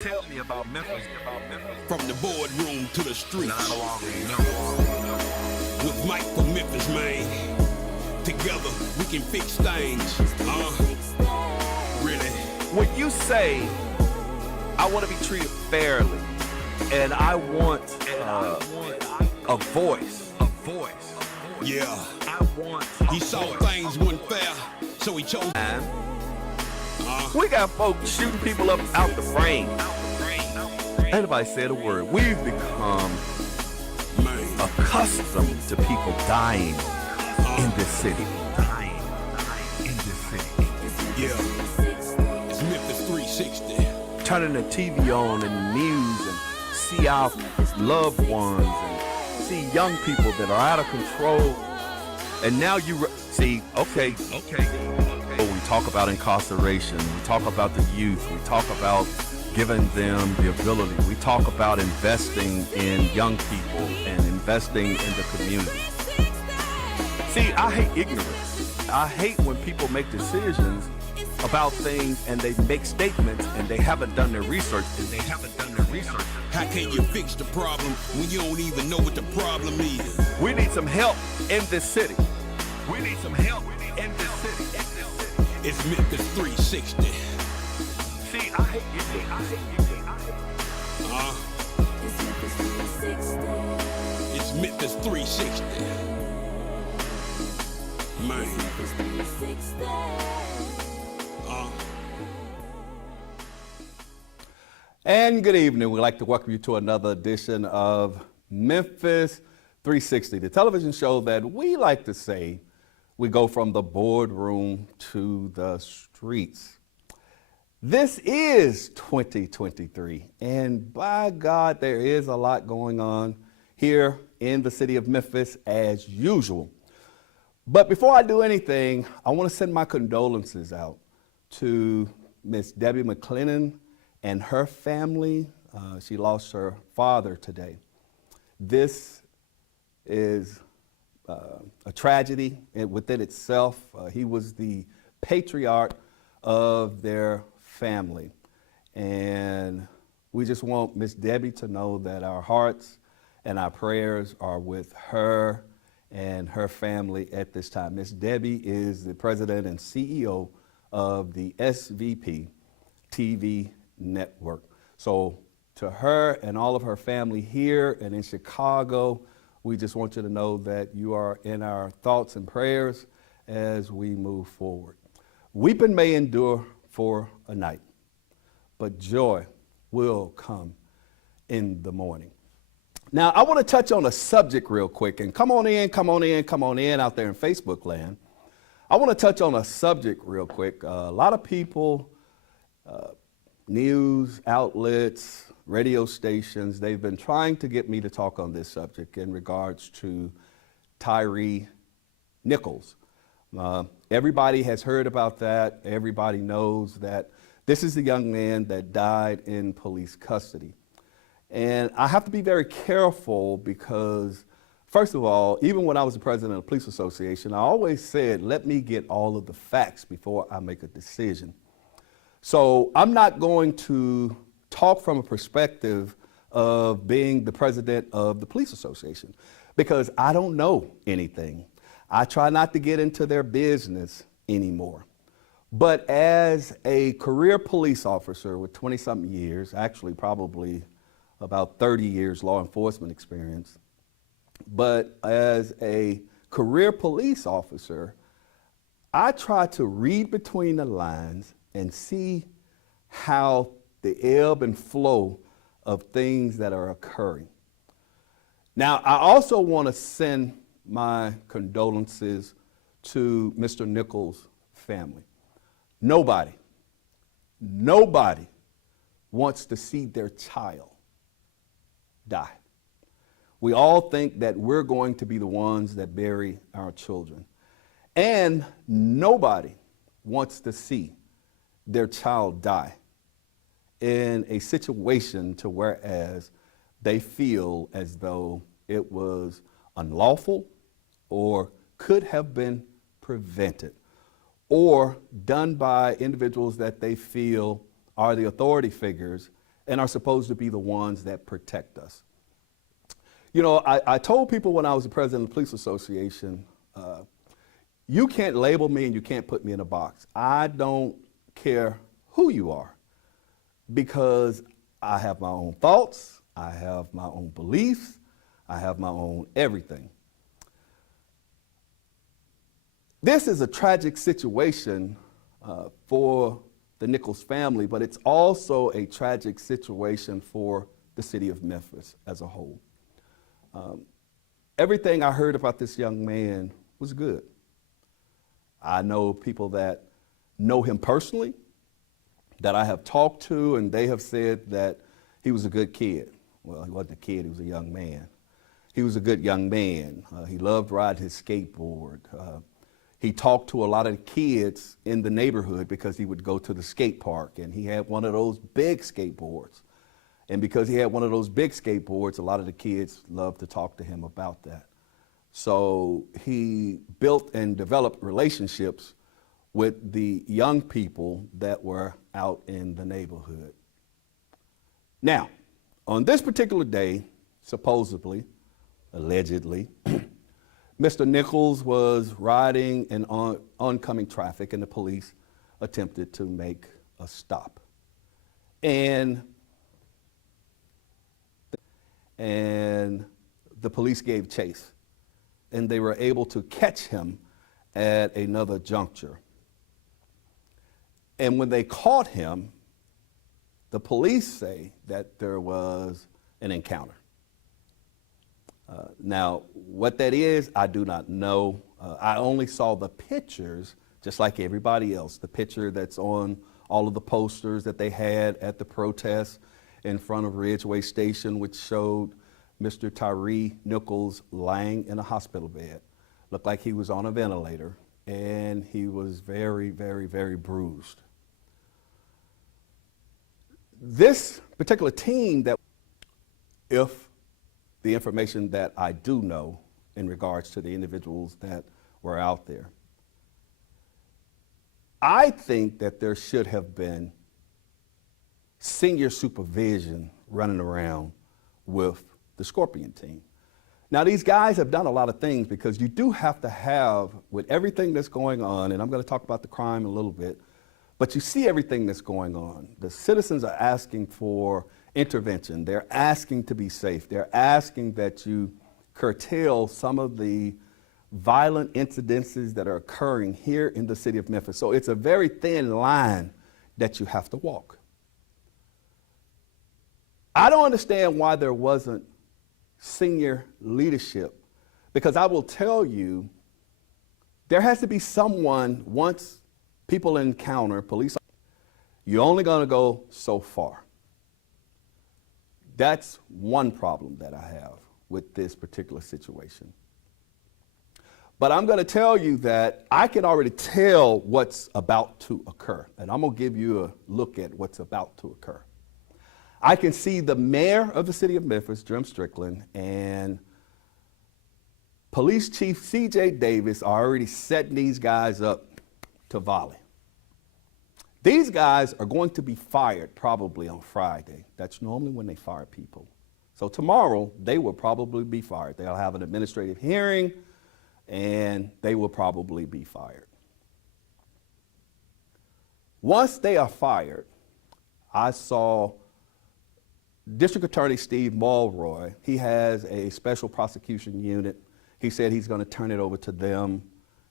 Tell me about Memphis. From the boardroom to the streets. I don't already know. With Mike from Memphis, man. Together, we can fix things. Really? When you say, I want to be treated fairly, and I want a voice. Yeah. I want He saw things weren't fair, so he chose. We got folks shooting people up out the frame. Anybody said a word. We've become accustomed to people dying in this city. Yeah. It's Memphis 360. Turning the TV on and the news and see our loved ones and see young people that are out of control. And now you see, okay. We talk about incarceration. We talk about the youth. We talk about giving them the ability. We talk about investing in young people and investing in the community. See, I hate ignorance. I hate when people make decisions about things and they make statements and they haven't done their research. How can you fix the problem when you don't even know what the problem is? We need some help in this city. We need some help in this city. It's Memphis 360. See, I hate ignorance. It's Memphis 360. Man. And good evening. We'd like to welcome you to another edition of Memphis 360, the television show that we like to say we go from the boardroom to the streets. This is 2023, and by God, there is a lot going on here in the city of Memphis as usual. But before I do anything, I want to send my condolences out to Miss Debbie McClennan and her family. She lost her father today. This is a tragedy within itself. He was the patriarch of their family. And we just want Miss Debbie to know that our hearts and our prayers are with her and her family at this time. Miss Debbie is the president and CEO of the SVP TV network. So to her and all of her family here and in Chicago, we just want you to know that you are in our thoughts and prayers as we move forward. Weeping may endure for a night, but joy will come in the morning. Now, I want to touch on a subject real quick, and come on in out there in Facebook land. I want to touch on a subject real quick. A lot of people, news outlets, radio stations, they've been trying to get me to talk on this subject in regards to Tyre Nichols. Everybody has heard about that. Everybody knows that this is the young man that died in police custody. And I have to be very careful because, first of all, even when I was the president of the Police Association, I always said, let me get all of the facts before I make a decision. So I'm not going to talk from a perspective of being the president of the Police Association because I don't know anything. I try not to get into their business anymore. But as a career police officer with 20-something years, actually probably about 30 years law enforcement experience, but as a career police officer, I try to read between the lines and see how the ebb and flow of things that are occurring. Now, I also want to send my condolences to Mr. Nichols' family. Nobody wants to see their child die. We all think that we're going to be the ones that bury our children. And nobody wants to see their child die in a situation to whereas they feel as though it was unlawful or could have been prevented or done by individuals that they feel are the authority figures and are supposed to be the ones that protect us. You know, I told people when I was the president of the Police Association, you can't label me and you can't put me in a box. I don't care who you are, because I have my own thoughts, I have my own beliefs, I have my own everything. This is a tragic situation for the Nichols family, but it's also a tragic situation for the city of Memphis as a whole. Everything I heard about this young man was good. I know people that know him personally, that I have talked to, and they have said that he was a good kid. Well, he wasn't a kid, he was a young man. He was a good young man. He loved riding his skateboard. He talked to a lot of the kids in the neighborhood because he would go to the skate park, and he had one of those big skateboards. And because he had one of those big skateboards, a lot of the kids loved to talk to him about that. So he built and developed relationships with the young people that were out in the neighborhood. Now, on this particular day, supposedly, allegedly, Mr. Nichols was riding in oncoming traffic, and the police attempted to make a stop. And the police gave chase, and they were able to catch him at another juncture. And when they caught him, the police say that there was an encounter. Now, what that is, I do not know. I only saw the pictures, just like everybody else, the picture that's on all of the posters that they had at the protest in front of Ridgeway Station, which showed Mr. Tyre Nichols lying in a hospital bed. Looked like he was on a ventilator, and he was very, very, very bruised. This particular team, that if the information that I do know in regards to the individuals that were out there, I think that there should have been senior supervision running around with the Scorpion team. Now, these guys have done a lot of things, because you do have to have, with everything that's going on, and I'm going to talk about the crime a little bit, but you see everything that's going on. The citizens are asking for intervention. They're asking to be safe. They're asking that you curtail some of the violent incidences that are occurring here in the city of Memphis. So it's a very thin line that you have to walk. I don't understand why there wasn't senior leadership, because I will tell you, there has to be someone, once people encounter police, you're only going to go so far. That's one problem that I have with this particular situation. But I'm going to tell you that I can already tell what's about to occur, and I'm going to give you a look at what's about to occur. I can see the mayor of the city of Memphis, Jim Strickland, and Police Chief C.J. Davis are already setting these guys up to volley. These guys are going to be fired probably on Friday. That's normally when they fire people. So tomorrow, they will probably be fired. They'll have an administrative hearing, and they will probably be fired. Once they are fired, I saw District Attorney Steve Mulroy. He has a special prosecution unit. He said he's going to turn it over to them.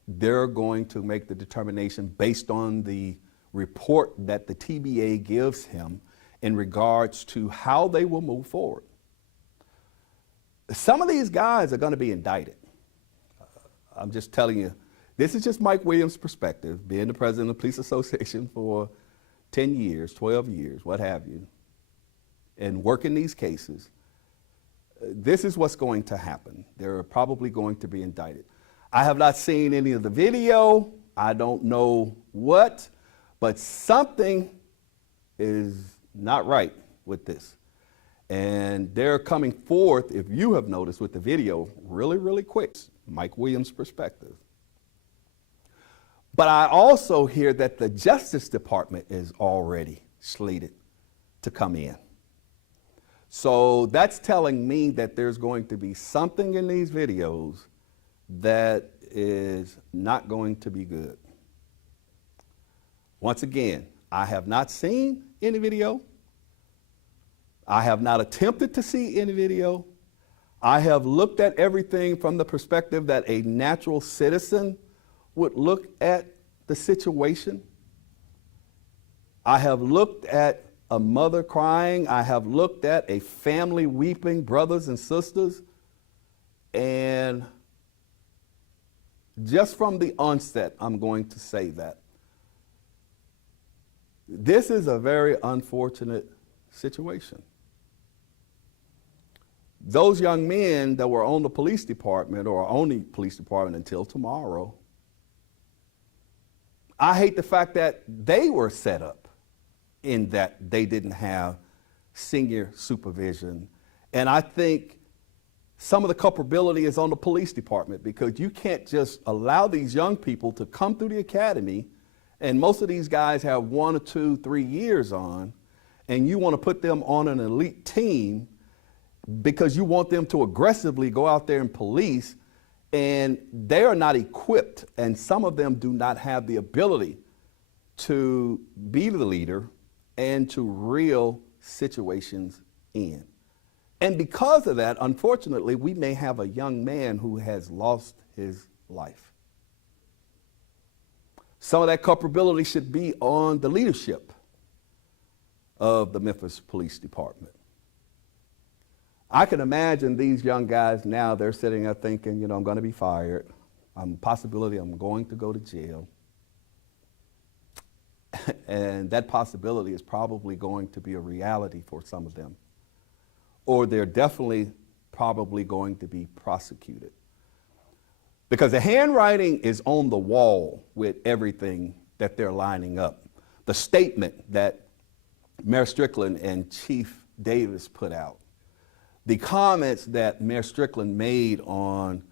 They're going to make the determination based on the report that the TBA gives him in regards to how they will move forward. Some of these guys are going to be indicted. I'm just telling you, this is just Mike Williams' perspective, being the president of the Police Association for 10 years, 12 years, what have you, and working these cases. This is what's going to happen. They're probably going to be indicted. I have not seen any of the video. I don't know what, but something is not right with this. And they're coming forth, if you have noticed with the video, really, really quick. Mike Williams' perspective. But I also hear that the Justice Department is already slated to come in. So that's telling me that there's going to be something in these videos that is not going to be good. Once again, I have not seen any video. I have not attempted to see any video. I have looked at everything from the perspective that a natural citizen would look at the situation. I have looked at a mother crying. I have looked at a family weeping, brothers and sisters. And just from the onset, I'm going to say that this is a very unfortunate situation. Those young men that were on the police department or on the police department until tomorrow, I hate the fact that they were set up in that they didn't have senior supervision. And I think some of the culpability is on the police department, because you can't just allow these young people to come through the academy, and most of these guys have 1 or 2, 3 years on, and you want to put them on an elite team because you want them to aggressively go out there and police, and they are not equipped, and some of them do not have the ability to be the leader and to reel situations in. And because of that, unfortunately, we may have a young man who has lost his life. Some of that culpability should be on the leadership of the Memphis Police Department. I can imagine these young guys now, they're sitting there thinking, I'm going to be fired. Possibility I'm going to go to jail. And that possibility is probably going to be a reality for some of them. Or they're definitely probably going to be prosecuted. Because the handwriting is on the wall with everything that they're lining up. The statement that Mayor Strickland and Chief Davis put out, the comments that Mayor Strickland made on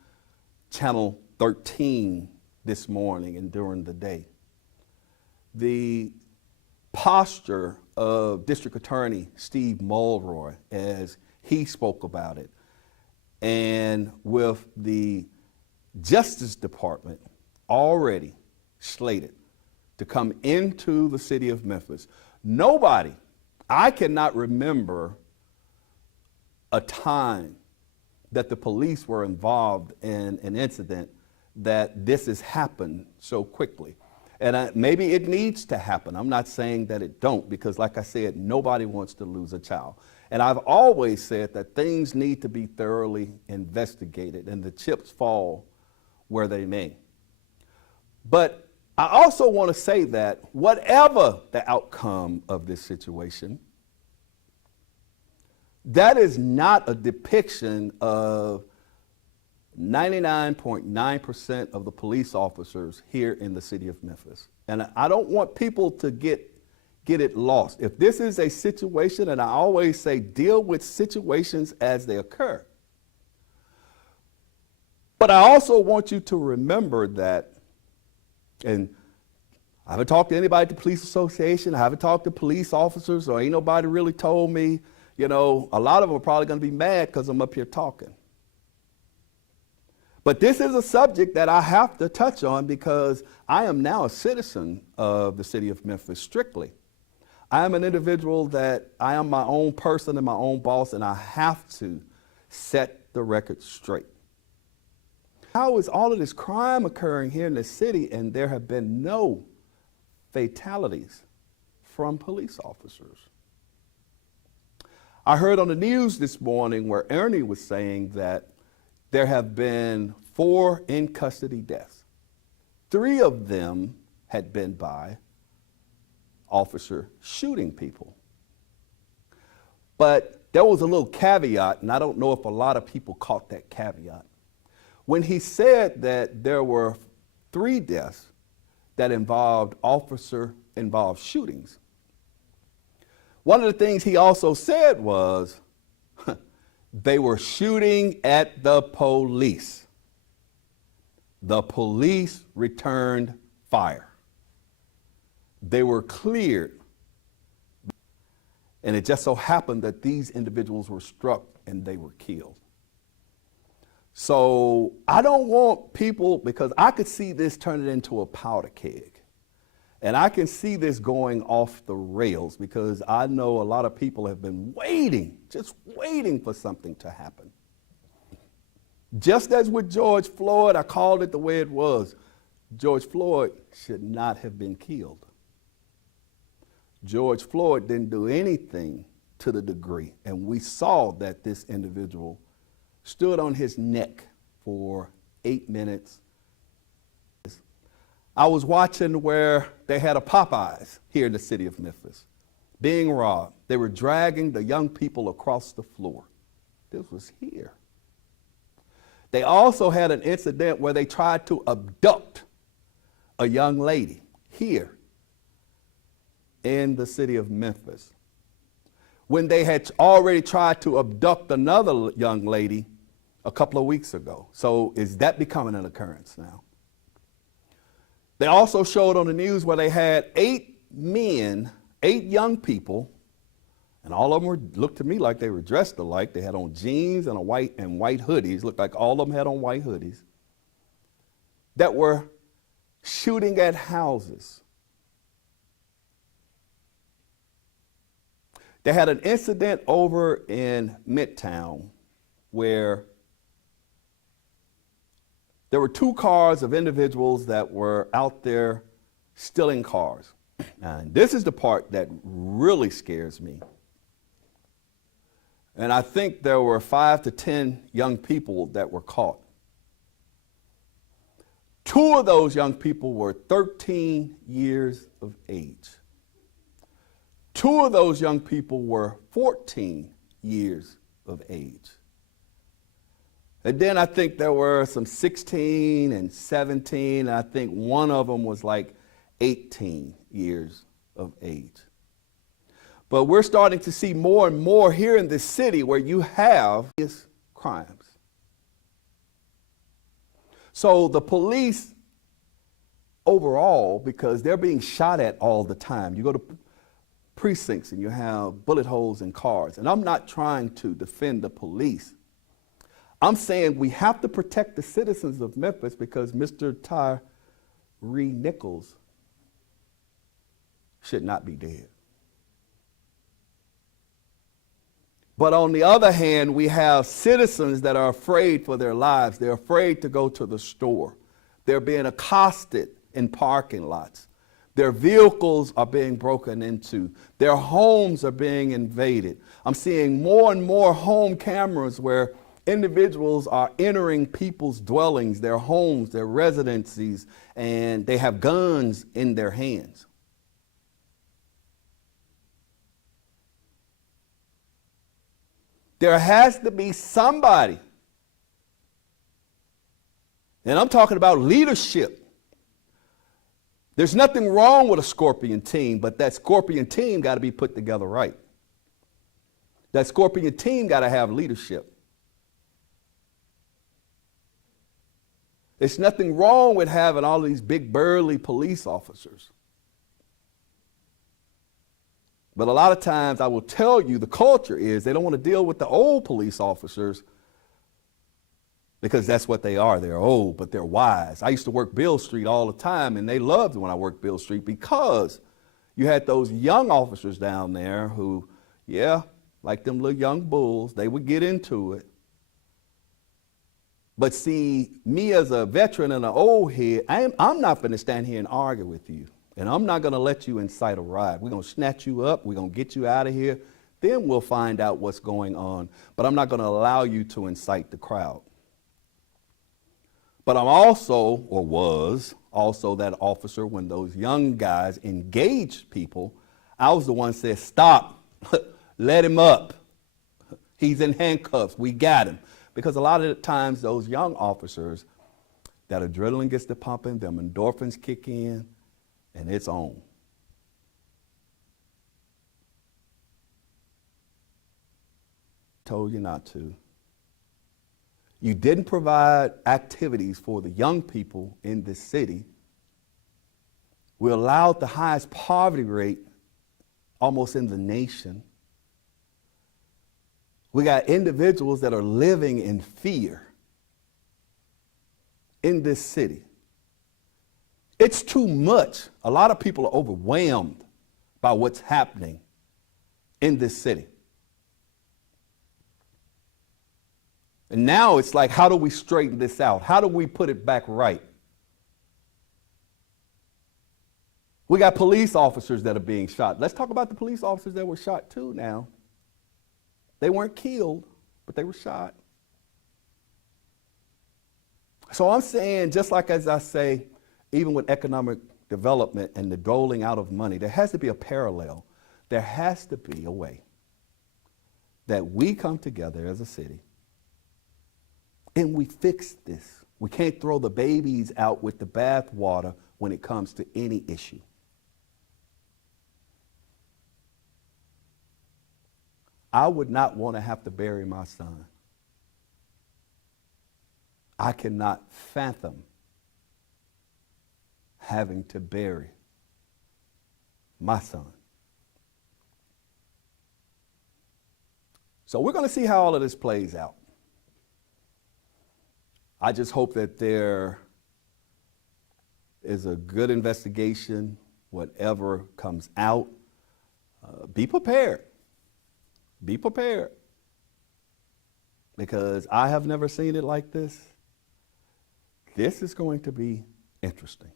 Channel 13 this morning and during the day, the posture of District Attorney Steve Mulroy as he spoke about it, and with the Justice Department already slated to come into the city of Memphis. I cannot remember a time that the police were involved in an incident that this has happened so quickly. And maybe it needs to happen. I'm not saying that it don't, because like I said, nobody wants to lose a child. And I've always said that things need to be thoroughly investigated and the chips fall where they may. But I also want to say that whatever the outcome of this situation, that is not a depiction of 99.9% of the police officers here in the city of Memphis. And I don't want people to get it lost. If this is a situation, and I always say deal with situations as they occur. But I also want you to remember that, and I haven't talked to anybody at the police association, I haven't talked to police officers, or ain't nobody really told me, a lot of them are probably going to be mad because I'm up here talking. But this is a subject that I have to touch on because I am now a citizen of the city of Memphis strictly. I am an individual that I am my own person and my own boss, and I have to set the record straight. How is all of this crime occurring here in the city and there have been no fatalities from police officers? I heard on the news this morning where Ernie was saying that there have been 4 in custody deaths. 3 of them had been by officer shooting people. But there was a little caveat, and I don't know if a lot of people caught that caveat. When he said that there were 3 deaths that involved officer-involved shootings, one of the things he also said was, they were shooting at the police. The police returned fire. They were cleared. And it just so happened that these individuals were struck and they were killed. So I don't want people, because I could see this turning into a powder keg. And I can see this going off the rails because I know a lot of people have been waiting, just waiting for something to happen. Just as with George Floyd, I called it the way it was. George Floyd should not have been killed. George Floyd didn't do anything to the degree, and we saw that this individual stood on his neck for 8 minutes. I was watching where they had a Popeyes here in the city of Memphis being robbed. They were dragging the young people across the floor. This was here. They also had an incident where they tried to abduct a young lady here in the city of Memphis, when they had already tried to abduct another young lady a couple of weeks ago. So is that becoming an occurrence now? They also showed on the news where they had 8 young people, and all of them looked to me like they were dressed alike. They had on jeans and white hoodies. Looked like all of them had on white hoodies, that were shooting at houses. They had an incident over in Midtown where there were 2 cars of individuals that were out there stealing cars. And this is the part that really scares me. And I think there were 5 to 10 young people that were caught. 2 of those young people were 13 years of age. 2 of those young people were 14 years of age. And then I think there were some 16 and 17, and I think one of them was like 18 years of age. But we're starting to see more and more here in this city where you have these crimes. So the police overall, because they're being shot at all the time, you go to precincts and you have bullet holes in cars. And I'm not trying to defend the police. I'm saying we have to protect the citizens of Memphis because Mr. Tyre Nichols should not be dead. But on the other hand, we have citizens that are afraid for their lives. They're afraid to go to the store. They're being accosted in parking lots. Their vehicles are being broken into. Their homes are being invaded. I'm seeing more and more home cameras where individuals are entering people's dwellings, their homes, their residencies, and they have guns in their hands. There has to be somebody, and I'm talking about leadership. There's nothing wrong with a Scorpion team, but that Scorpion team got to be put together right. That Scorpion team got to have leadership. There's nothing wrong with having all these big burly police officers. But a lot of times I will tell you the culture is they don't want to deal with the old police officers because that's what they are. They're old, but they're wise. I used to work Beale Street all the time, and they loved when I worked Beale Street because you had those young officers down there who, yeah, like them little young bulls, they would get into it. But see, me as a veteran and an old head, I'm not going to stand here and argue with you. And I'm not going to let you incite a riot. We're going to snatch you up. We're going to get you out of here. Then we'll find out what's going on. But I'm not going to allow you to incite the crowd. But I'm also, or was also, that officer when those young guys engaged people. I was the one that said, stop, let him up. He's in handcuffs. We got him. Because a lot of the times those young officers, that adrenaline gets to pumping, them endorphins kick in, and it's on. Told you not to. You didn't provide activities for the young people in this city. We allowed the highest poverty rate almost in the nation. We got individuals that are living in fear in this city. It's too much. A lot of people are overwhelmed by what's happening in this city. And now it's like, how do we straighten this out? How do we put it back right? We got police officers that are being shot. Let's talk about the police officers that were shot too now. They weren't killed, but they were shot. So I'm saying, just like as I say, even with economic development and the doling out of money, there has to be a parallel. There has to be a way that we come together as a city and we fix this. We can't throw the babies out with the bathwater when it comes to any issue. I would not want to have to bury my son. I cannot fathom having to bury my son. So we're going to see how all of this plays out. I just hope that there is a good investigation, whatever comes out. Be prepared. Be prepared. Because I have never seen it like this. This is going to be interesting.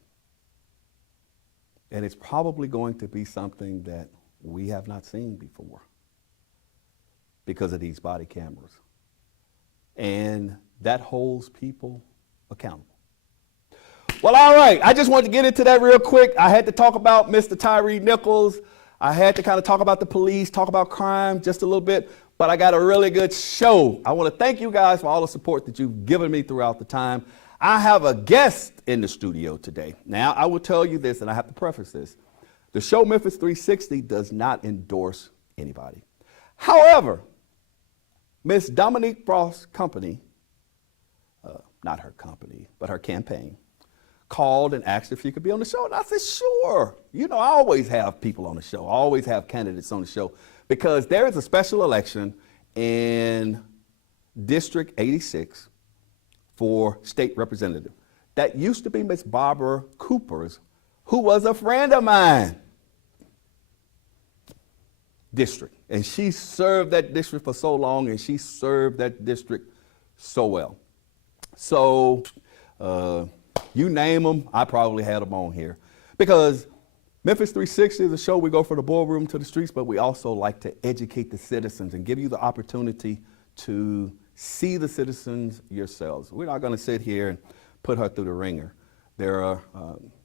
And it's probably going to be something that we have not seen before because of these body cameras. And that holds people accountable. Well, all right. I just wanted to get into that real quick. I had to talk about Mr. Tyre Nichols. I had to kind of talk about the police, talk about crime just a little bit, but I got a really good show. I want to thank you guys for all the support that you've given me throughout the time. I have a guest in the studio today. Now, I will tell you this, and I have to preface this. The show Memphis 360 does not endorse anybody. However, Miss Dominique Frost's company, not her company, but her campaign, called and asked if she could be on the show. And I said, sure. You know, I always have people on the show. I always have candidates on the show because there is a special election in District 86 for state representative. That used to be Miss Barbara Cooper's, who was a friend of mine. District. And she served that district for so long, and she served that district so well. So, you name them, I probably had them on here. Because Memphis 360 is a show we go from the boardroom to the streets, but we also like to educate the citizens and give you the opportunity to see the citizens yourselves. We're not going to sit here and put her through the ringer. There are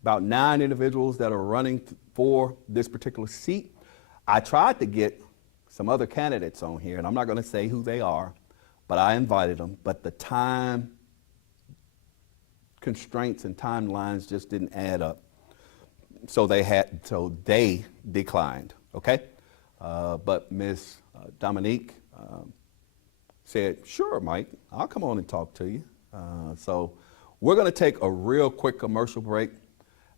about 9 individuals that are running for this particular seat. I tried to get some other candidates on here, and I'm not going to say who they are, but I invited them. But the time constraints and timelines just didn't add up. So they declined, okay? But Miss Dominique said, sure, Mike, I'll come on and talk to you. So we're gonna take a real quick commercial break.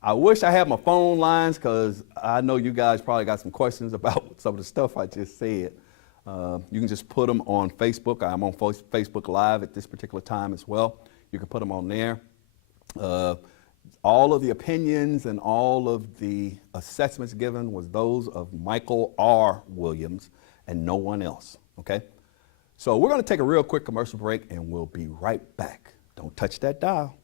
I wish I had my phone lines because I know you guys probably got some questions about some of the stuff I just said. You can just put them on Facebook. I'm on Facebook Live at this particular time as well. You can put them on there. All of the opinions and all of the assessments given was those of Michael R. Williams and no one else, okay? So we're going to take a real quick commercial break and we'll be right back. Don't touch that dial.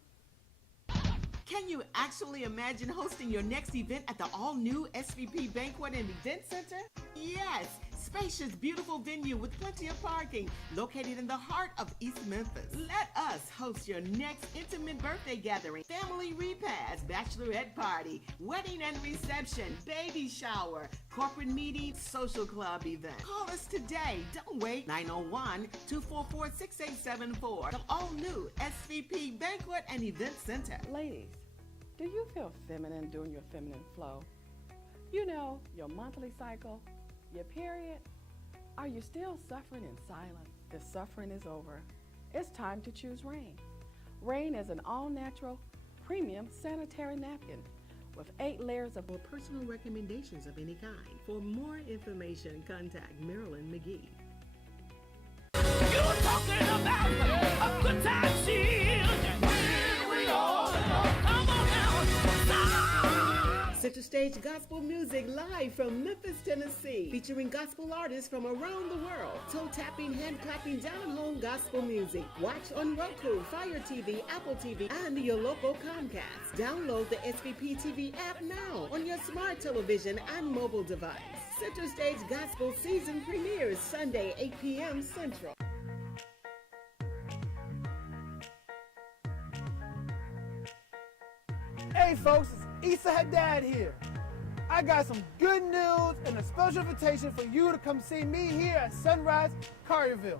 Can you actually imagine hosting your next event at the all-new SVP Banquet and Event Center? Yes, spacious, beautiful venue with plenty of parking, located in the heart of East Memphis. Let us host your next intimate birthday gathering, family repast, bachelorette party, wedding and reception, baby shower, corporate meeting, social club event. Call us today. Don't wait. 901-244-6874. The all-new SVP Banquet and Event Center. Ladies, do you feel feminine during your feminine flow? You know, your monthly cycle, your period? Are you still suffering in silence? The suffering is over. It's time to choose Rain. Rain is an all-natural, premium sanitary napkin with 8 layers of Personal recommendations of any kind. For more information, contact Marilyn McGee. Center Stage Gospel Music live from Memphis, Tennessee, featuring gospel artists from around the world. Toe tapping, hand clapping, down home gospel music. Watch on Roku, Fire TV, Apple TV, and your local Comcast. Download the SVP TV app now on your smart television and mobile device. Center Stage Gospel season premieres Sunday, 8 p.m. Central. Hey folks, it's Issa Haddad here. I got some good news and a special invitation for you to come see me here at Sunrise, Collierville.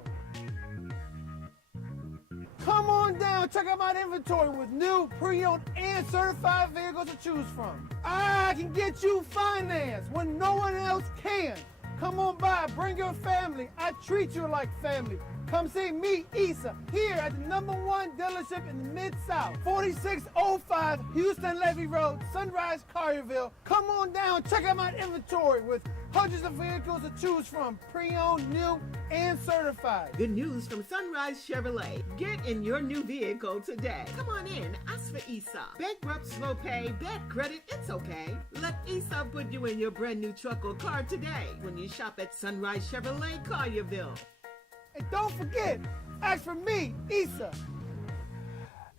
Come on down, check out my inventory with new, pre-owned, and certified vehicles to choose from. I can get you financed when no one else can. Come on by, bring your family. I treat you like family. Come see me, Issa, here at the #1 dealership in the Mid-South, 4605 Houston Levy Road, Sunrise, Collierville. Come on down, check out my inventory with hundreds of vehicles to choose from, pre-owned, new, and certified. Good news from Sunrise Chevrolet. Get in your new vehicle today. Come on in, ask for Issa. Bankrupt, slow pay, bad credit, it's okay. Let Issa put you in your brand new truck or car today when you shop at Sunrise Chevrolet, Collierville. And don't forget, ask for me, Issa.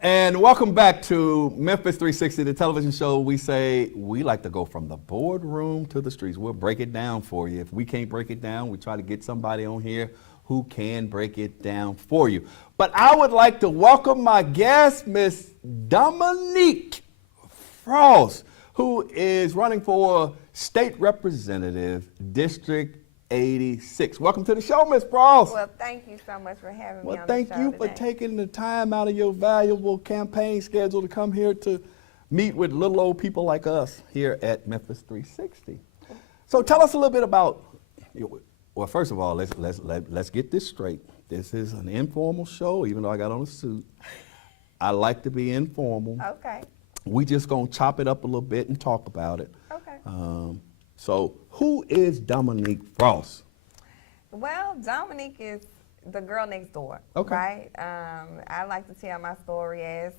And welcome back to Memphis 360, the television show. We say we like to go from the boardroom to the streets. We'll break it down for you. If we can't break it down, we try to get somebody on here who can break it down for you. But I would like to welcome my guest, Miss Dominique Frost, who is running for State Representative, District 86. Welcome to the show, Ms. Frost. Well, thank you so much for having me Well, on thank the show you for today. taking the time out of your valuable campaign schedule to come here to meet with little old people like us here at Memphis 360. So tell us a little bit about, well, first of all, let's get this straight. This is an informal show, even though I got on a suit. I like to be informal. Okay. We just gonna chop it up a little bit and talk about it. Okay. So who is Dominique Frost? Well, Dominique is the girl next door. Okay. Right? I like to tell my story as,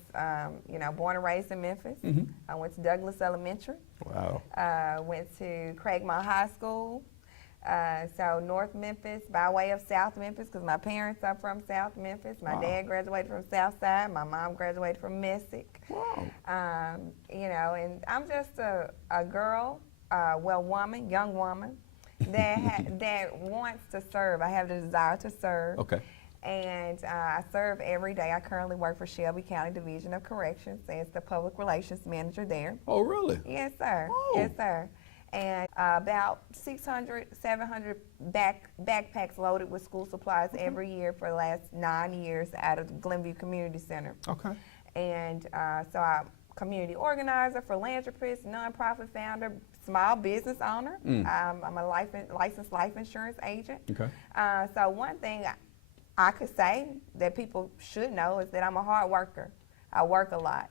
born and raised in Memphis. Mm-hmm. I went to Douglas Elementary. Wow. Went to Craigmont High School. So North Memphis by way of South Memphis, because my parents are from South Memphis. My Wow. dad graduated from South Side. My mom graduated from Messick. Wow. And I'm just a girl, young woman, that wants to serve. I have the desire to serve. Okay. And I serve every day. I currently work for Shelby County Division of Corrections as the public relations manager there. Oh, really? Yes, sir. Oh. Yes, sir. And about 600, 700 backpacks loaded with school supplies every year for the last 9 years out of Glenview Community Center. Okay. And so I'm community organizer, philanthropist, nonprofit founder, small business owner. I'm a licensed life insurance agent. Okay. So one thing I could say that people should know is that I'm a hard worker. I work a lot.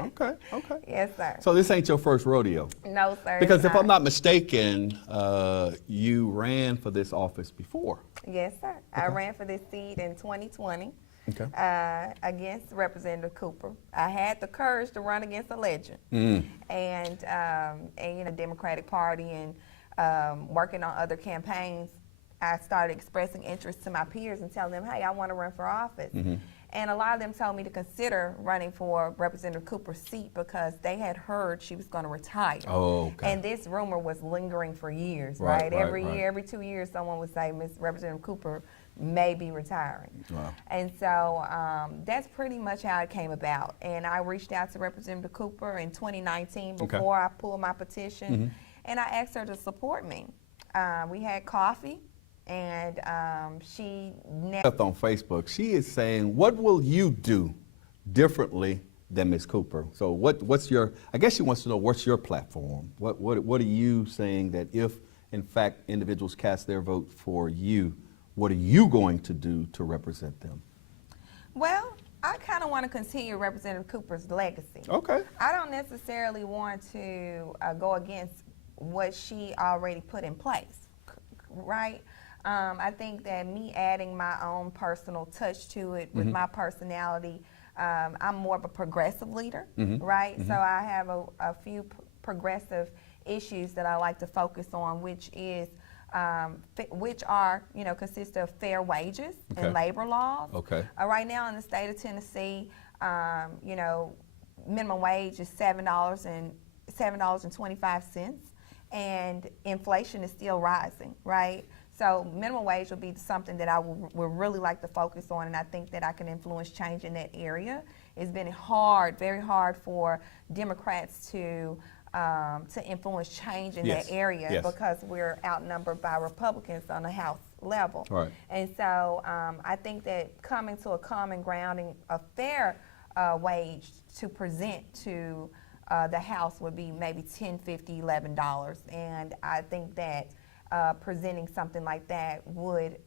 Okay. Okay. Yes, sir. So this ain't your first rodeo? No, sir. Because it's if I'm not mistaken, you ran for this office before. Yes, sir. I ran for this seat in 2020 Okay. against Representative Cooper. I had the courage to run against a legend. And Democratic Party and working on other campaigns, I started expressing interest to my peers and telling them, hey, I want to run for office. And a lot of them told me to consider running for Representative Cooper's seat because they had heard she was going to retire. Oh, okay. And this rumor was lingering for years, Right, right? right, Every right. year, every 2 years, someone would say, Miss Representative Cooper may be retiring. Wow. And so that's pretty much how it came about. And I reached out to Representative Cooper in 2019 before I pulled my petition, and I asked her to support me. We had coffee. And she On Facebook, she is saying, what will you do differently than Ms. Cooper? So what's your, I guess she wants to know, what's your platform? What are you saying that if, in fact, individuals cast their vote for you, what are you going to do to represent them? Well, I kind of want to continue Representative Cooper's legacy. Okay. I don't necessarily want to go against what she already put in place, right? I think that me adding my own personal touch to it with my personality, I'm more of a progressive leader, right? So I have a few progressive issues that I like to focus on, which is which are, consist of fair wages and labor laws. Okay. Right now in the state of Tennessee, minimum wage is $7.25, and inflation is still rising, right? So minimum wage will be something that I would really like to focus on, and I think that I can influence change in that area. It's been hard, very hard for Democrats to influence change in that area because we're outnumbered by Republicans on the House level. Right. And so I think that coming to a common ground and a fair wage to present to the House would be maybe $10, $50, $11. And I think that presenting something like that would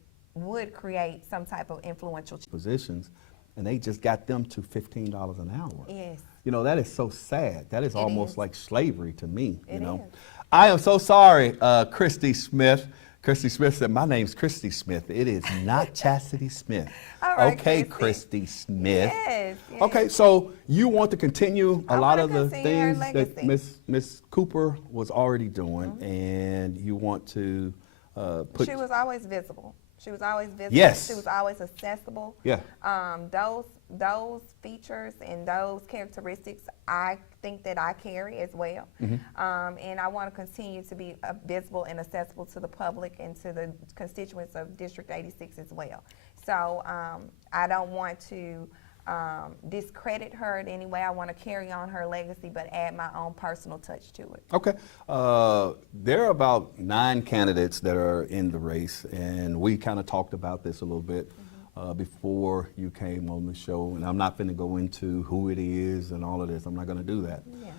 create some type of influential positions, and they just got them to $15 an hour. Yes. That is so sad. That is almost like slavery to me. It is. I am so sorry, Christy Smith. Christy Smith said, "My name's Christy Smith. It is not Chastity Smith." All right, okay, Christy Smith. Yes, yes. Okay, so you want to continue a lot of the continue her things that legacy. Miss Cooper was already doing, and you want to put. She was always visible. She was always visible. Yes. She was always accessible. Yeah. Those features and those characteristics, I think that I carry as well. And I want to continue to be visible and accessible to the public and to the constituents of District 86 as well. So I don't want to discredit her in any way. I want to carry on her legacy, but add my own personal touch to it. Okay. There are about 9 candidates that are in the race, and we kind of talked about this a little bit before you came on the show, and I'm not going to go into who it is and all of this. I'm not going to do that. Yeah.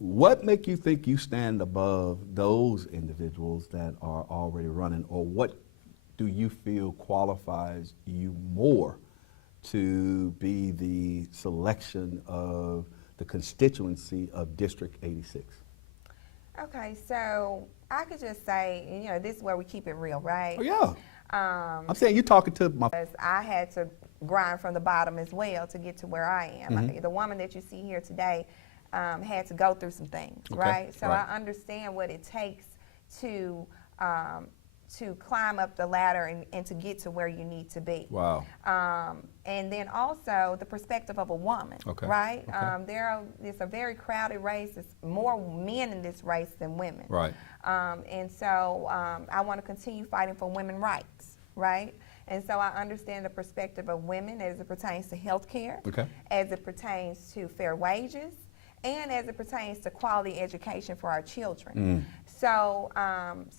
What make you think you stand above those individuals that are already running, or what do you feel qualifies you more to be the selection of the constituency of District 86? Okay, so I could just say, this is where we keep it real, right? Oh, yeah. I'm saying you're talking to my... Because I had to grind from the bottom as well to get to where I am. The woman that you see here today had to go through some things, right? So I understand what it takes to climb up the ladder and to get to where you need to be. Wow. And then also the perspective of a woman, right? It's a very crowded race. There's more men in this race than women. Right. And so I want to continue fighting for women's rights, right? And so I understand the perspective of women as it pertains to health care, as it pertains to fair wages, and as it pertains to quality education for our children. So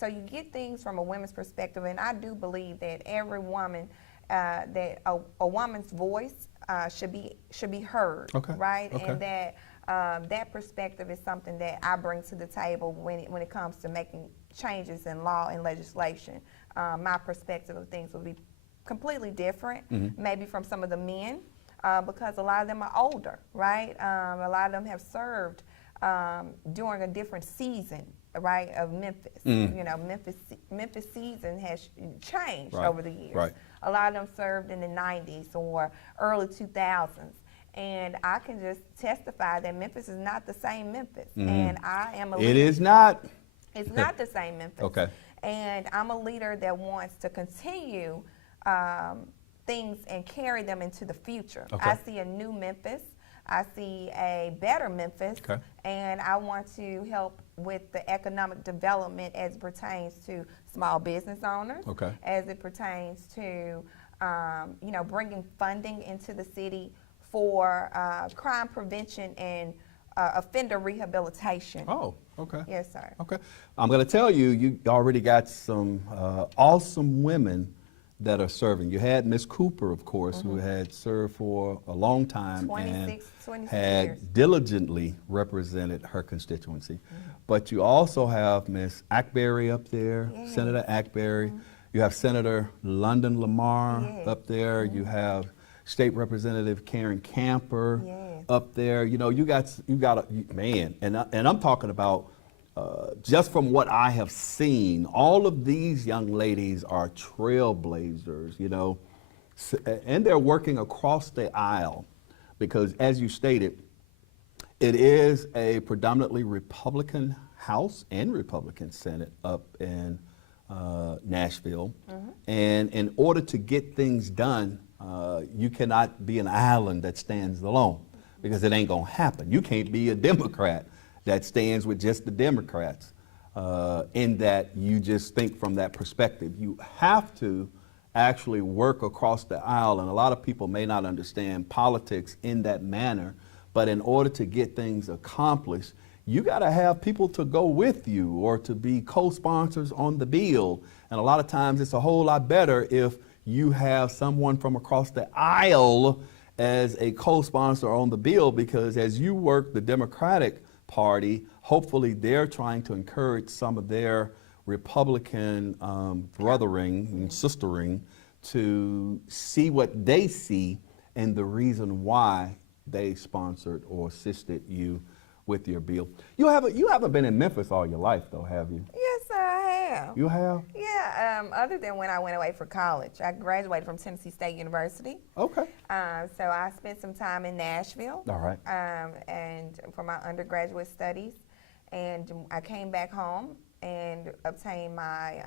you get things from a woman's perspective, and I do believe that every woman, that a woman's voice should be heard, right? And that that perspective is something that I bring to the table when it comes to making changes in law and legislation. My perspective of things will be completely different, maybe from some of the men, because a lot of them are older, right? A lot of them have served during a different season, right, of Memphis. Memphis season has changed over the years. Right. A lot of them served in the 90s or early 2000s. And I can just testify that Memphis is not the same Memphis. And I am a leader. It is not. It's not the same Memphis. Okay. And I'm a leader that wants to continue things and carry them into the future. I see a new Memphis. I see a better Memphis, and I want to help with the economic development as it pertains to small business owners, as it pertains to bringing funding into the city for crime prevention and offender rehabilitation. Oh, okay. Yes, sir. Okay. I'm going to tell you, you already got some awesome women that are serving. You had Miss Cooper, of course, who had served for a long time 26 had years. diligently represented her constituency. But you also have Miss Ackberry up there, Senator Ackberry. You have Senator London Lamar up there. You have State Representative Karen Camper up there. You got a man, and I'm talking about just from what I have seen, all of these young ladies are trailblazers, and they're working across the aisle because, as you stated, It is a predominantly Republican House and Republican Senate up in Nashville. And in order to get things done, you cannot be an island that stands alone, because it ain't gonna happen. You can't be a Democrat that stands with just the Democrats, in that you just think from that perspective. You have to actually work across the aisle, and a lot of people may not understand politics in that manner, but in order to get things accomplished, you got to have people to go with you or to be co-sponsors on the bill. And a lot of times it's a whole lot better if you have someone from across the aisle as a co-sponsor on the bill, because as you work the Democratic Party, hopefully they're trying to encourage some of their Republican brothering and sistering to see what they see and the reason why they sponsored or assisted you with your bill. You haven't been in Memphis all your life, though, have you? Yes, sir, I have. You have? Yeah, other than when I went away for college. I graduated from Tennessee State University. Okay. So I spent some time in Nashville. All right. And for my undergraduate studies. And I came back home and obtained my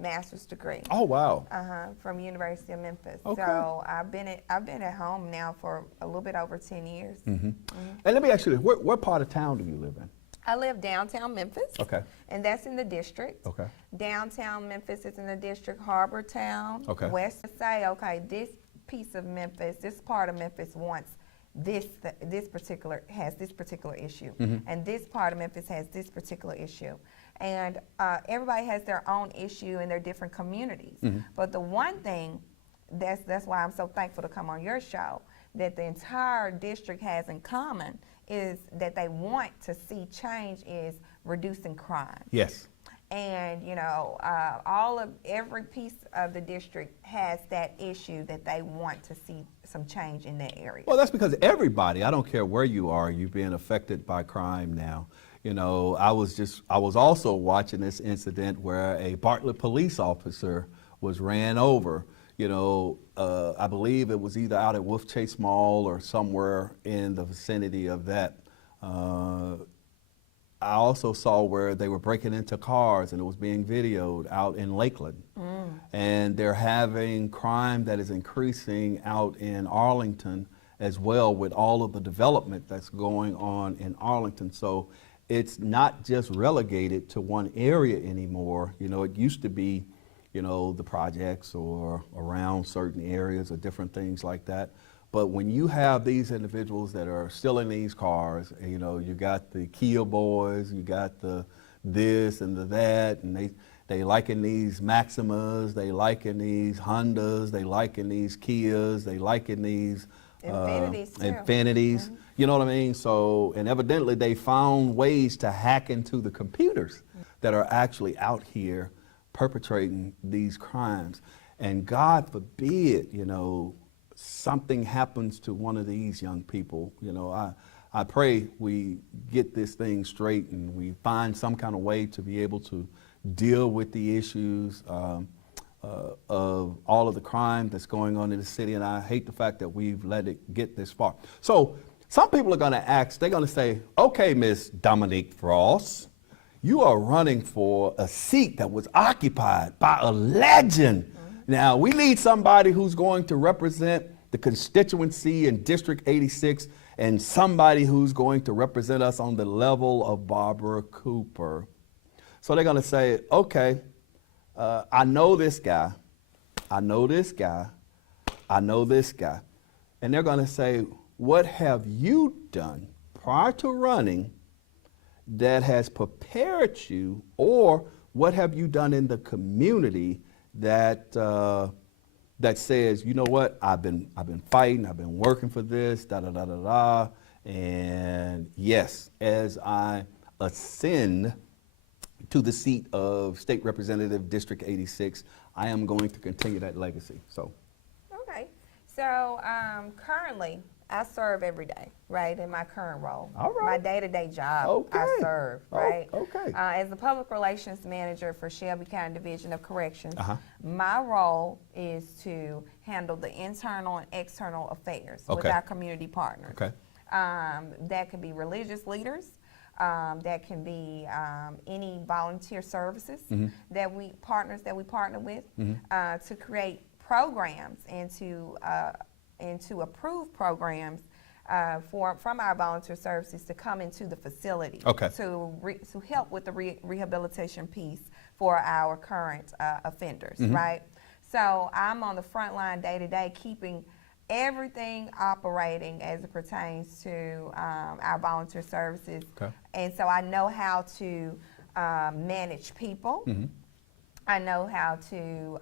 master's degree. Oh, wow. From University of Memphis. Okay. So I've been at home now for a little bit over 10 years. And let me ask you this, what part of town do you live in? I live downtown Memphis. Okay. And that's in the district. Okay. Downtown Memphis is in the district. Harbor Town. Okay. West say, okay, this piece of Memphis, this part of Memphis wants this particular issue, and this part of Memphis has this particular issue, and everybody has their own issue in their different communities. But the one thing that's why I'm so thankful to come on your show, that the entire district has in common is that they want to see change is reducing crime. Yes. And every piece of the district has that issue that they want to see some change in that area. Well, that's because everybody, I don't care where you are, you're being affected by crime now. I was also watching this incident where a Bartlett police officer was ran over. I believe it was either out at Wolf Chase Mall or somewhere in the vicinity of that. I also saw where they were breaking into cars and it was being videoed out in Lakeland. And they're having crime that is increasing out in Arlington as well, with all of the development that's going on in Arlington. So it's not just relegated to one area anymore. It used to be, the projects or around certain areas or different things like that. But when you have these individuals that are still in these cars, you got the Kia boys, you got the this and the that, and they liking these Maximas, they liking these Hondas, they liking these Kias, they liking these Infinities. You know what I mean? So, and evidently they found ways to hack into the computers that are actually out here perpetrating these crimes. And God forbid, something happens to one of these young people. I pray we get this thing straight and we find some kind of way to be able to deal with the issues of all of the crime that's going on in the city. And I hate the fact that we've let it get this far. So some people are going to ask, they're going to say, okay, Miss Dominique Frost, you are running for a seat that was occupied by a legend. Now, we need somebody who's going to represent the constituency in District 86 and somebody who's going to represent us on the level of Barbara Cooper. So they're going to say, okay, I know this guy, I know this guy, I know this guy. And they're going to say, what have you done prior to running that has prepared you, or what have you done in the community that that says, you know what, I've been fighting, I've been working for this, da da da da da, and yes, as I ascend to the seat of State Representative District 86, I am going to continue that legacy. So. Okay. So currently, I serve every day, right, in my current role. All right. My day-to-day job, okay. I serve, right? Okay. As the Public Relations Manager for Shelby County Division of Corrections, my role is to handle the internal and external affairs with our community partners. Okay. That can be religious leaders. That can be any volunteer services that we partner with to create programs and to approve programs from our volunteer services to come into the facility to help with the rehabilitation piece for our current offenders, right? So I'm on the front line day to day, keeping everything operating as it pertains to our volunteer services. And so I know how to manage people. I know how to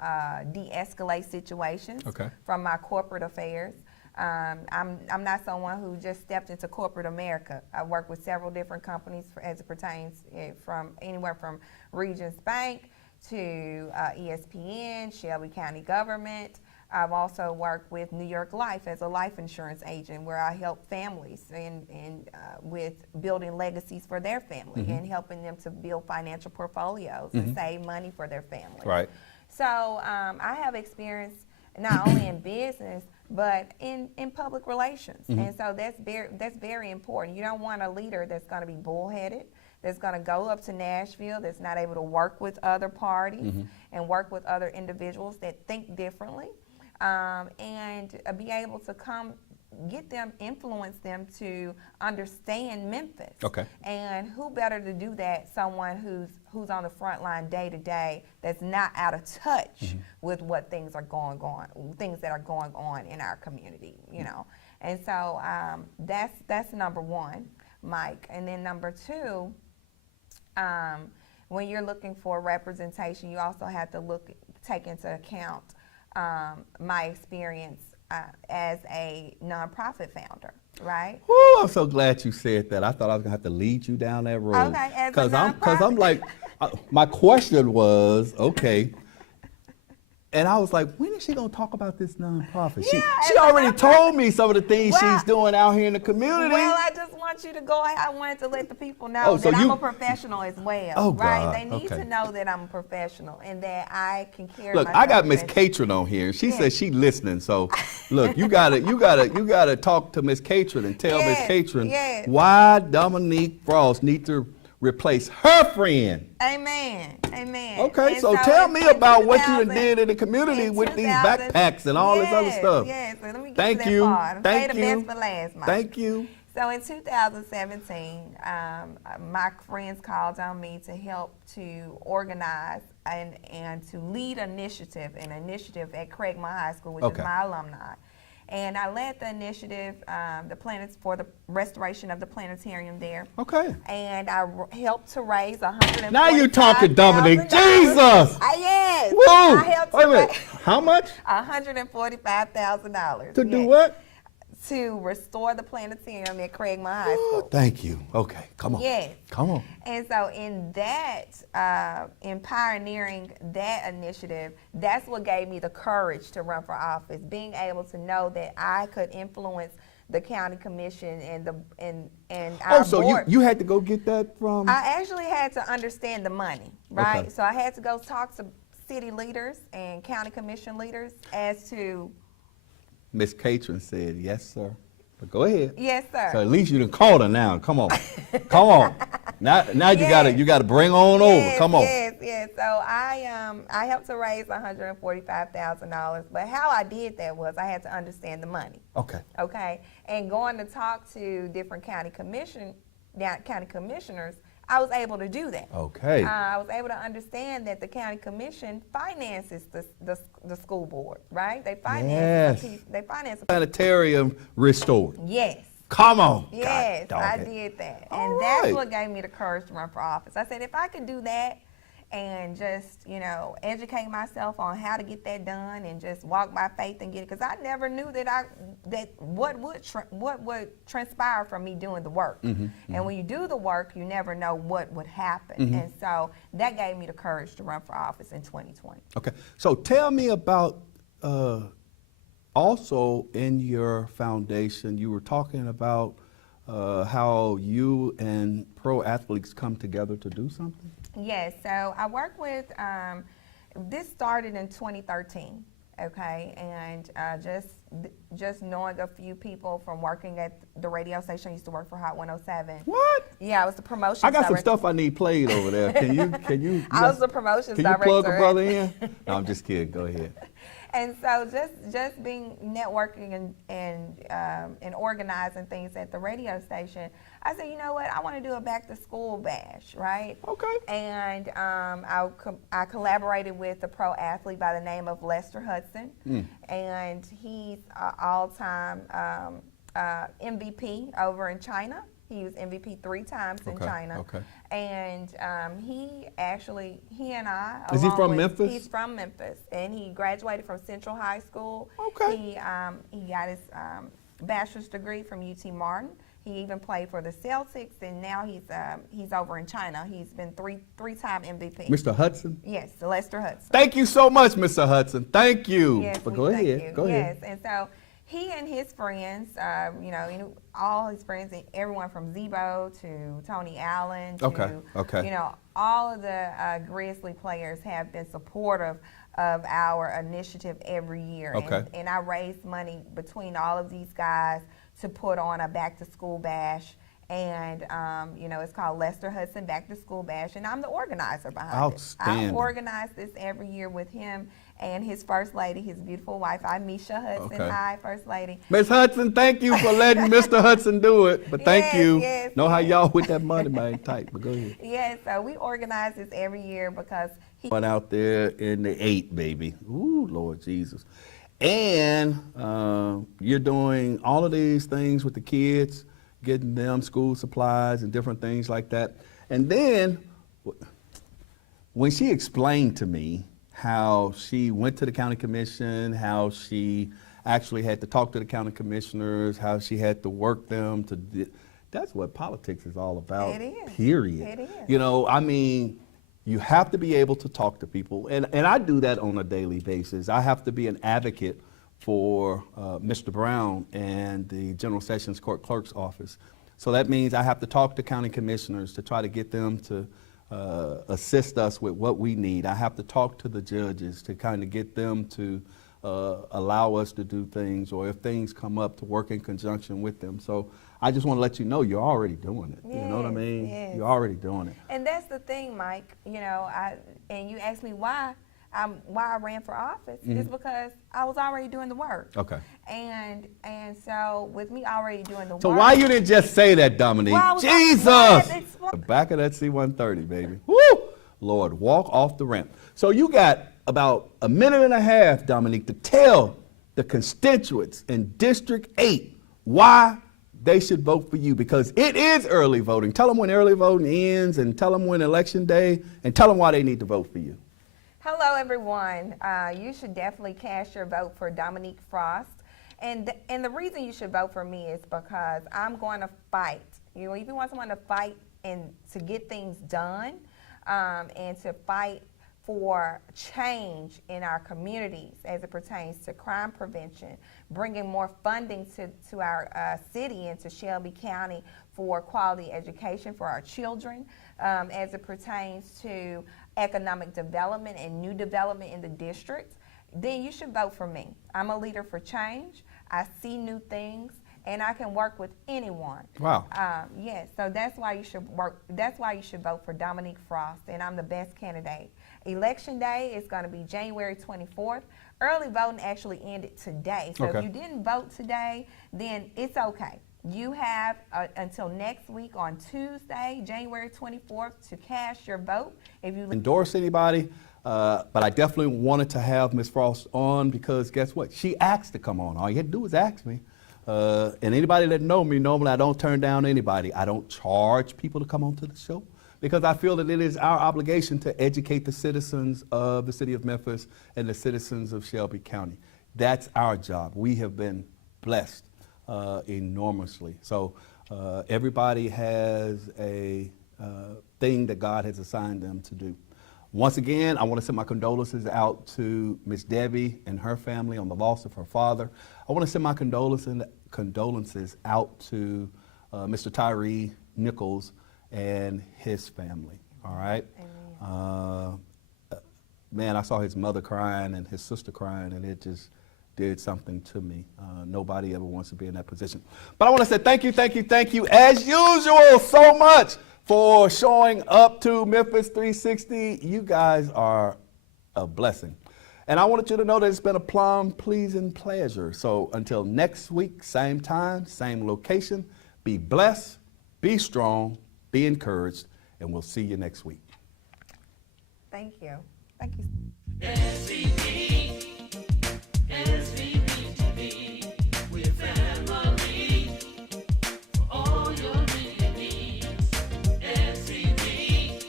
de-escalate situations from my corporate affairs. I'm not someone who just stepped into corporate America. I work with several different companies as it pertains from anywhere from Regions Bank to ESPN, Shelby County Government. I've also worked with New York Life as a life insurance agent, where I help families and with building legacies for their family and helping them to build financial portfolios and save money for their family. Right. So I have experience not only in business but in public relations, and so that's very important. You don't want a leader that's going to be bullheaded, that's going to go up to Nashville, that's not able to work with other parties and work with other individuals that think differently. And be able to influence them to understand Memphis. And who better to do that? Someone who's on the front line day to day, that's not out of touch with what things that are going on in our community, you know. And so that's number one, Mike. And then number two, when you're looking for representation, you also have to take into account my experience as a nonprofit founder, right? Woo, I'm so glad you said that. I thought I was gonna have to lead you down that road. Okay, as a Because I'm like, my question was, and I was like, when is she gonna talk about this nonprofit? She already told me some of the things she's doing out here in the community. Well, I just want you to go ahead. I wanted to let the people know that I'm a professional as well, right? They need to know that I'm a professional and that I can carry myself. Look, I got Miss Catron on here, and she says she's listening. So, look, you gotta talk to Miss Catron and tell Miss Catron why Dominique Frost needs to replace her friend. Amen. Amen. Okay, so tell me about what you did in the community with these backpacks and all this other stuff. Yes, let me get Thank to that you. part. Thank you. The best for last, Mike. Thank you. So in 2017, my friends called on me to help to organize and to lead an initiative at Craigmont High School, which is my alumni. And I led the initiative, for the restoration of the planetarium there. Okay. And I helped to raise $145,000. Now you're talking, Dominique. Jesus. Yes. Woo. I helped Wait a minute. How much? $145,000. To do what? To restore the planetarium at Craigmont High School. Thank you. Okay, come on. Yes. Come on. And so in that, in pioneering that initiative, that's what gave me the courage to run for office, being able to know that I could influence the county commission and our board. You had to go get that from? I actually had to understand the money, right? Okay. So I had to go talk to city leaders and county commission leaders as to. Miss Catron said, yes, sir. But go ahead. Yes, sir. So at least you done called her now. Come on. Come on. Now you gotta bring on over. Come on. Yes. So I helped to raise $145,000. But how I did that was I had to understand the money. Okay. And going to talk to different county commissioners, I was able to do that. Okay. I was able to understand that the county commission finances the school board, right? They finance the planetarium restored. Yes. Come on. Yes, I did that. And that's what gave me the courage to run for office. I said, if I could do that and just, educate myself on how to get that done and just walk by faith and get it, because I never knew that what would transpire from me doing the work. And when you do the work, you never know what would happen. And so that gave me the courage to run for office in 2020. Okay, so tell me about, also in your foundation, you were talking about how you and pro athletes come together to do something? Yes, so I work with, this started in 2013. Okay, and just knowing a few people from working at the radio station. I used to work for Hot 107. What? Yeah, I was the promotions I got some director. stuff I need played over there. Can you? I was the promotions Can you director. plug a brother in? No, I'm just kidding. Go ahead. And so just being networking and organizing things at the radio station, I said, you know what, I want to do a back to school bash, right? Okay. And I collaborated with a pro athlete by the name of Lester Hudson, and he's an all-time MVP over in China. He was MVP 3 times in China. Okay. And he and I. Is he along from with- Memphis? He's from Memphis, and he graduated from Central High School. Okay. He got his bachelor's degree from UT Martin. He even played for the Celtics, and now he's over in China. He's been three-time MVP. Mr. Hudson? Yes, Lester Hudson. Thank you so much, Mr. Hudson. Thank you. Yes, But we go thank ahead. you. Go ahead. Yes, and so he and his friends, all his friends, everyone from Zebo to Tony Allen to, Okay. all of the Grizzly players have been supportive of our initiative every year. Okay. And I raised money between all of these guys to put on a back to school bash. And, it's called Lester Hudson Back to School Bash, and I'm the organizer behind Outstanding. it. I organize this every year with him and his first lady, his beautiful wife. I'm Misha Hudson. Okay. Hi, First Lady. Miss Hudson, thank you for letting Mr. Hudson do it. But thank Yes, you. yes, Know how yes. y'all with that money, man, tight. But go ahead. Yes, so we organize this every year because he. Went out there in the 8, baby. Ooh, Lord Jesus. And you're doing all of these things with the kids, getting them school supplies and different things like that. And then when she explained to me how she went to the county commission, how she actually had to talk to the county commissioners, how she had to work them to, that's what politics is all about. It is. Period. It is. You have to be able to talk to people, and I do that on a daily basis. I have to be an advocate for Mr. Brown and the General Sessions Court Clerk's office. So that means I have to talk to county commissioners to try to get them to assist us with what we need. I have to talk to the judges to kind of get them to allow us to do things, or if things come up, to work in conjunction with them. So I just want to let you know you're already doing it. You know what I mean? Yes. You're already doing it. And that's the thing, Mike. And you asked me why I ran for office. It's because I was already doing the work. Okay. And so with me already doing the work. So why you didn't just say that, Dominique? Well, I was Jesus! like, well, The back of that C-130, baby. Woo! Lord, walk off the ramp. So you got about a minute and a half, Dominique, to tell the constituents in District 8 why they should vote for you, because it is early voting. Tell them when early voting ends, and tell them when election day, and tell them why they need to vote for you. Hello, everyone. You should definitely cast your vote for Dominique Frost. And the reason you should vote for me is because I'm going to fight. If you want someone to fight and to get things done, and to fight for change in our communities as it pertains to crime prevention, bringing more funding to our city and to Shelby County for quality education for our children, as it pertains to economic development and new development in the district, then you should vote for me. I'm a leader for change. I see new things, and I can work with anyone. Wow. Yes, so that's why you should work. That's why you should vote for Dominique Frost, and I'm the best candidate. Election day is going to be January 24th. Early voting actually ended today, so Okay. if you didn't vote today, then it's okay. You have until next week on Tuesday, January 24th, to cast your vote. If you Endorse anybody, but I definitely wanted to have Ms. Frost on because guess what? She asked to come on. All you had to do was ask me. And anybody that know me, normally I don't turn down anybody. I don't charge people to come onto the show because I feel that it is our obligation to educate the citizens of the City of Memphis and the citizens of Shelby County. That's our job. We have been blessed enormously. So everybody has a thing that God has assigned them to do. Once again, I want to send my condolences out to Miss Debbie and her family on the loss of her father. I want to send my condolences out to Mr. Tyre Nichols and his family. All right. man, I saw his mother crying and his sister crying, and it just did something to me. Nobody ever wants to be in that position. But I want to say thank you, as usual, so much for showing up to Memphis 360. You guys are a blessing. And I wanted you to know that it's been a plum-pleasing pleasure. So until next week, same time, same location, be blessed, be strong, be encouraged, and we'll see you next week. Thank you. Thank you. We're family for all your needs. SVP,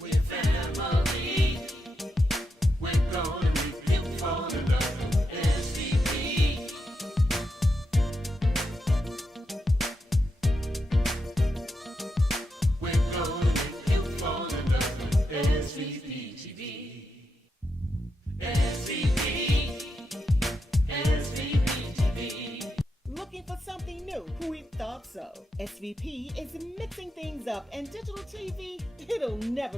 we're family. We're gonna make you fall in love with SVP. We're gonna make you fall in love with SVP TV. SVP TV. Looking for something new? We thought so. SVP is mixing things up, and digital TV, it'll never